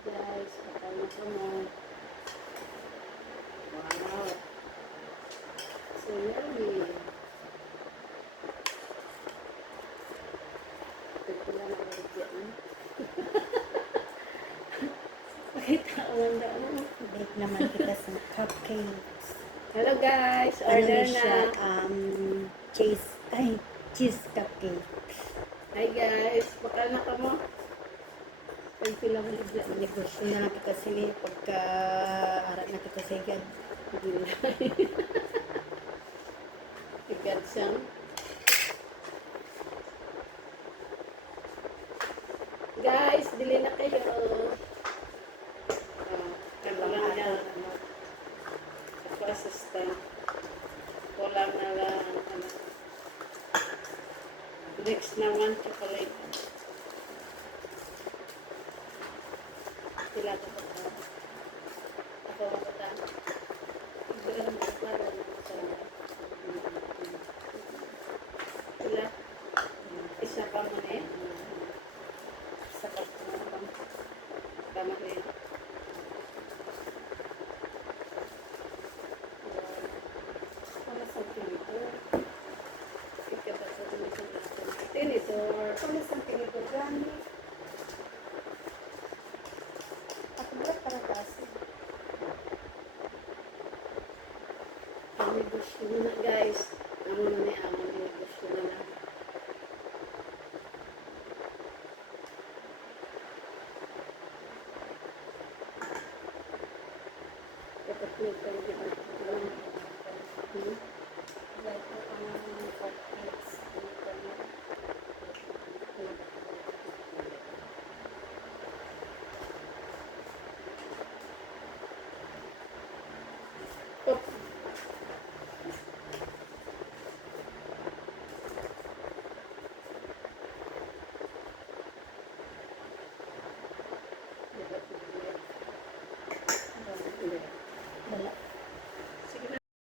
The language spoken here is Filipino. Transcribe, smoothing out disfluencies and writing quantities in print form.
guys, patay na ko mo. Wow. So yummy. Ito ko lang nalagyan. Pakita ko lang daw. Bake naman kita sa cupcakes. Hello guys, Ano order siya? na. Cheese cupcake. Hi guys, bakal na ka mo. Pag lang ulit. Negosyo na lang kita sili pagka arat na kita sa igad. Ikat siyang. Guys, dili na kayo. Kamulang na. Ako assistant. Kulang na lang. Next naman, chocolate. Sila ko pa. Ako ko ta. Ibigay mo para sila. Isa pa mo na eh. Isa pa mo na. Tama rin. Para sa tinidor. Ikaw sa tinidor. Ano sa tinidor gani? Ako ba para kasi? Kami gusto na guys. Amo na ni amo ni gusto na na. Dapat may kayo di ba? Like ang cupcakes.